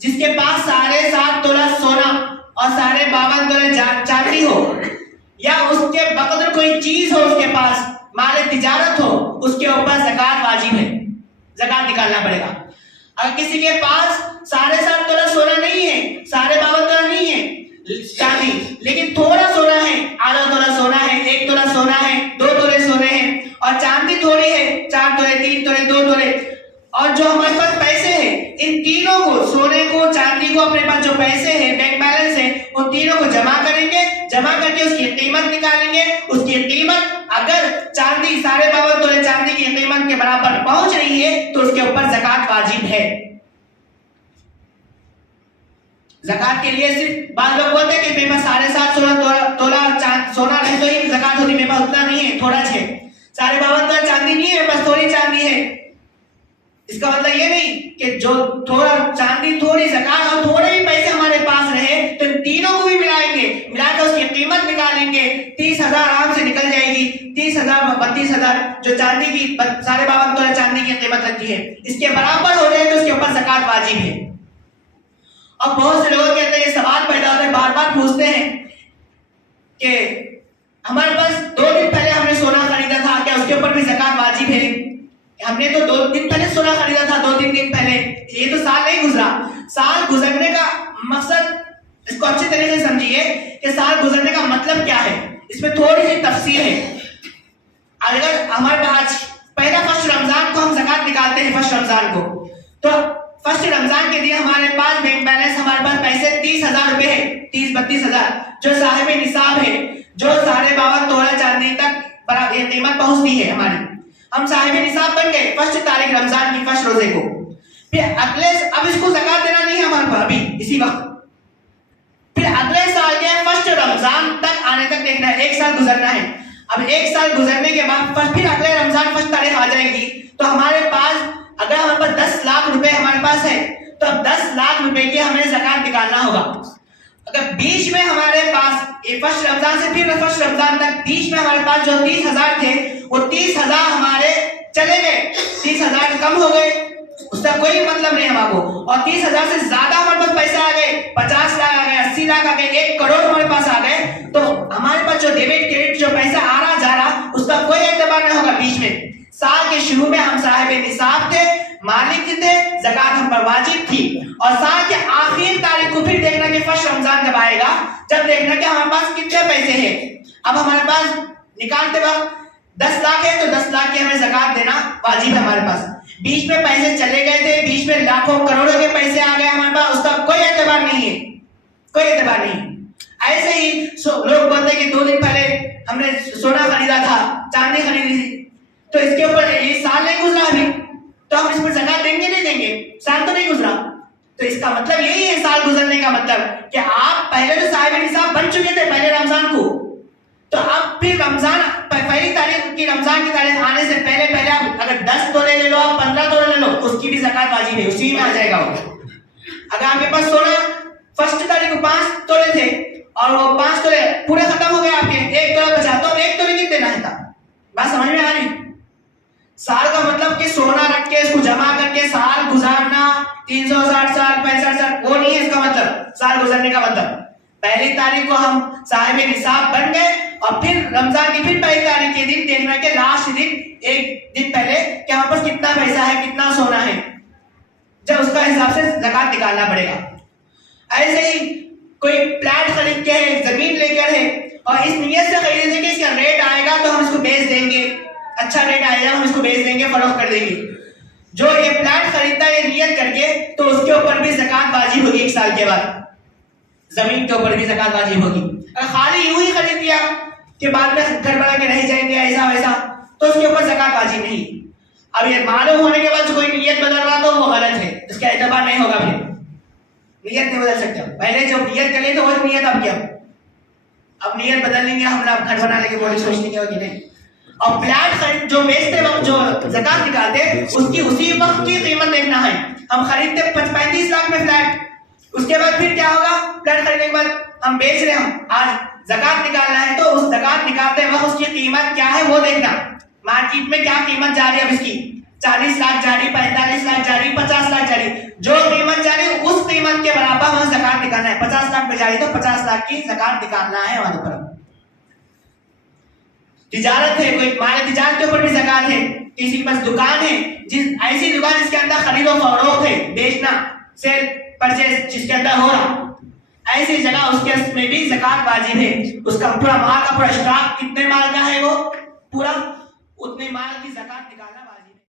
جس کے پاس 7.5 تولہ سونا اور 52.5 تولہ چاندی ہو، یا اس کے بقدر کوئی چیز ہو، اس کے پاس مال تجارت ہو، اس کے اوپر زکوٰۃ واجب ہے، زکوٰۃ نکالنا پڑے گا۔ اگر کسی کے پاس 7.5 تولہ سونا نہیں ہے، 52.5 تولہ نہیں ہے چاندی، لیکن تھوڑا سونا ہے، آدھا تولہ سونا ہے، 1 تولہ سونا ہے، 2 تولے سونے ہیں، اور چاندی تھوڑی ہے، 4 تولے، 3 تولے، 2 تولے، اور جو ہمارے پاس پیسے ہیں، ان تینوں کو، سونے کو، چاندی کو، اپنے پاس جو پیسے ہیں، بینک بیلنس ہے، ان تینوں کو جمع کریں گے، جمع کر کے اس کی قیمت نکالیں گے۔ اس کی قیمت اگر چاندی 52.5 تولے چاندی کی قیمت کے برابر پہنچ رہی ہے تو اس کے اوپر زکوٰۃ واجب ہے۔ زکوٰۃ کے لیے صرف بعض لوگ بولتے ہیں کہ میرے پاس 7.5 تولہ سونا رہے تو ہی زکوٰۃ ہوتی، میرے پاس اتنا نہیں ہے، تھوڑا 52 تولہ چاندی نہیں ہے، میرے پاس تھوڑی چاندی ہے۔ اس کا مطلب یہ نہیں کہ جو تھوڑا چاندی، تھوڑی زکوٰۃ اور تھوڑے بھی پیسے ہمارے پاس رہے تو ان تینوں کو بھی ملائیں گے، ملا کر اس کی قیمت نکالیں گے، 30,000 آرام سے نکل جائے گی، 30,000 32,000 جو چاندی کی 52.5 تولہ چاندی کی قیمت لگتی ہے، اس کے برابر ہو جائے تو اس کے اوپر زکوٰۃ واجب ہے۔ اب بہت سے لوگ کہتے ہیں، یہ سوال پیدا ہوتا ہے، بار بار پوچھتے ہیں کہ ہمارے پاس 2 دن پہلے ہم نے سونا خریدا تھا، کیا اس کے اوپر بھی زکوٰۃ واجب ہے؟ ہم نے تو 2 دن پہلے سونا خریدا تھا، 2-3 دن پہلے، یہ تو سال نہیں گزرا۔ سال گزرنے کا مقصد، اس کو اچھے طریقے سے سمجھیے کہ سال گزرنے کا مطلب کیا ہے، اس میں تھوڑی سی تفصیل ہے۔ اگر ہمارے پاس پہلا فرسٹ رمضان کو ہم زکوٰۃ نکالتے ہیں، فرسٹ رمضان کو، تو فرسٹ رمضان کے دن ہمارے پاس بینک بیلنس، ہمارے پاس پیسے 30,000 روپے ہے، 30-32,000 جو صاحب نصاب ہے، جو 52.5 تولہ چاندی تک یہ قیمت پہنچتی ہے ہماری، ہم صاحب نصاب بن گئے فرسٹ تاریخ رمضان کی، فرسٹ روزے کو۔ پھر اب اس کو زکوٰۃ دینا نہیں ہے ہمارے پاس ابھی اسی وقت، پھر اگلے سال کے فرسٹ رمضان تک آنے تک دیکھنا ہے، 1 سال گزرنا ہے۔ اب 1 سال گزرنے کے بعد پھر اگلے رمضان فرسٹ تاریخ آ جائے گی، تو ہمارے پاس اگر ہمارے پاس 10 لاکھ روپے ہمارے پاس ہے تو اب 10 لاکھ روپے کی ہمیں زکوٰۃ نکالنا ہوگا۔ اگر بیچ میں ہمارے پاس یہ فرسٹ رمضان سے پھر فرسٹ رمضان تک بیچ میں ہمارے پاس جو 30,000 تھے، وہ 30,000 ہمارے چلے گئے، 30,000 کم ہو گئے، اس کا کوئی مطلب نہیں ہمارے کو، اور 30,000 سے زیادہ ہمارے پاس پیسے آ گئے، 50 لاکھ آ گئے، 80 لاکھ آ گئے، 1 کروڑ ہمارے پاس آ گئے، تو ہمارے پاس جو ڈیبٹ کریڈٹ جو پیسہ آ رہا جا رہا، اس کا کوئی اعتبار نہیں ہوگا۔ بیچ میں سال کے شروع میں ہم صاحب نصاب تھے، مالک تھے، زکوٰۃ ہم پر واجب تھی، اور سال کے آخر تاریخ کو پھر دیکھنا کہ فرسٹ رمضان جب آئے گا، جب دیکھنا کہ ہمارے پاس کتنے پیسے ہیں۔ اب ہمارے پاس نکالتے وقت 10 لاکھ ہے تو 10 لاکھ کی ہمیں زکوٰۃ دینا واجب ہے ہمارے پاس۔ بیچ میں پیسے چلے گئے تھے، بیچ میں لاکھوں کروڑوں کے پیسے آ گئے ہمارے پاس، اس کا کوئی اعتبار نہیں ہے، کوئی اعتبار نہیں۔ ایسے ہی لوگ بولتے ہیں کہ 2 دن پہلے ہم نے سونا خریدا تھا، چاندی خریدی تھی، تو اس کے اوپر یہ سال نہیں گزرا ابھی، تو ہم اس پر زکوٰۃ دیں گے نہیں دیں گے، سال تو نہیں گزرا۔ تو اس کا مطلب یہی ہے، سال گزرنے کا مطلب کہ آپ پہلے تو صاحب نصاب بن چکے تھے پہلے رمضان کو، تو اب پھر رمضان پہلی تاریخ کی، رمضان کی تاریخ آنے سے پہلے آپ اگر 10 تولے لے لو، آپ 15 تولے لے لو، اس کی بھی زکوٰۃ واجب ہے، اسی میں آ جائے گا وہ۔ اگر آپ کے پاس سونا فرسٹ تاریخ کو 5 تولے تھے اور وہ 5 تولے پورے ختم ہو گئے آپ کے، 1 تولہ بچا، تو 1 تولے کتنے دینا تھا؟ بات سمجھ میں آ رہی؟ سال کا مطلب کہ سونا رکھ کے اس کو جمع کر کے سال گزارنا، 360 سال 65 سال، وہ نہیں ہے اس کا مطلب سال گزرنے کا مطلب۔ پہلی تاریخ کو ہم صاحب نصاب بن گئے، اور پھر رمضان کی پھر پہلی تاریخ کے دن دیکھنا کہ لاسٹ دن 1 دن پہلے کہ ہمارے پاس کتنا پیسہ ہے، کتنا سونا ہے، جب اس کا حساب سے زکوٰۃ نکالنا پڑے گا۔ ایسے ہی کوئی پلاٹ خرید کے ہے، زمین لے کر ہے، اور اس نیت سے خریدے تھے کہ اس کا ریٹ آئے گا تو ہم اس کو بیچ دیں گے، اچھا ریٹ آئے گا ہم اس کو بیچ دیں گے، فروخت کر دیں گے۔ جو یہ پلاٹ خریدتا ہے نیت کر کے، تو اس کے اوپر بھی زکوٰۃ واجب ہوگی 1 سال کے بعد، زمین کے اوپر بھی زکوٰۃ واجب ہوگی۔ اگر خالی یوں ہی خرید دیا کہ بعد میں گھر بنا کے رہ جائیں گے ایسا ویسا، تو اس کے اوپر زکوٰۃ واجب نہیں۔ اب یہ معلوم ہونے کے بعد کوئی نیت بدل رہا تو وہ غلط ہے، اس کا اعتبار نہیں ہوگا، پھر نیت نہیں بدل سکتے۔ پہلے جو نیت کرے تو وہ نیت اب کیا، اب نیت بدل لیں گے ہم، گھر بنانے کی بڑی سوچنے کی ہوگی نہیں۔ اور پلاٹ خرید جو بیچتے وقت جو زکوٰۃ نکالتے، اس کی اسی وقت کی قیمت دیکھنا ہے۔ ہم خریدتے 35 لاکھ میں فلیٹ، اس کے بعد پھر کیا ہوگا، فلیٹ خریدنے کے بعد ہم بیچ رہے ہیں, آج زکات نکالنا ہے تو اس زکات نکالتے وقت اس کی قیمت کیا ہے وہ دیکھنا. مارکیٹ میں کیا قیمت جا رہی ہے اب اس کی, 40 لاکھ جا رہی, 45 لاکھ جا رہی, 50 لاکھ جا رہی, جو قیمت جا رہی ہے اس قیمت کے برابر ہمیں زکات نکالنا ہے. 50 لاکھ پہ جا رہی تو 50 لاکھ کی زکات نکالنا ہے ہمارے اوپر. تجارت ہے, کوئی مال تجارت کے اوپر بھی زکات ہے. کسی کے پاس دکان ہے, ایسی دکان جس کے اندر خرید و فروخت ہے, بیچنا سیل پرچیز جس کے اندر ہو رہا, ایسی جگہ اس کے میں بھی زکات واجب ہے. اس کا پورا مال کا پورا اسٹاک کتنے مال کا ہے وہ پورا اتنے مال کی زکات نکالنا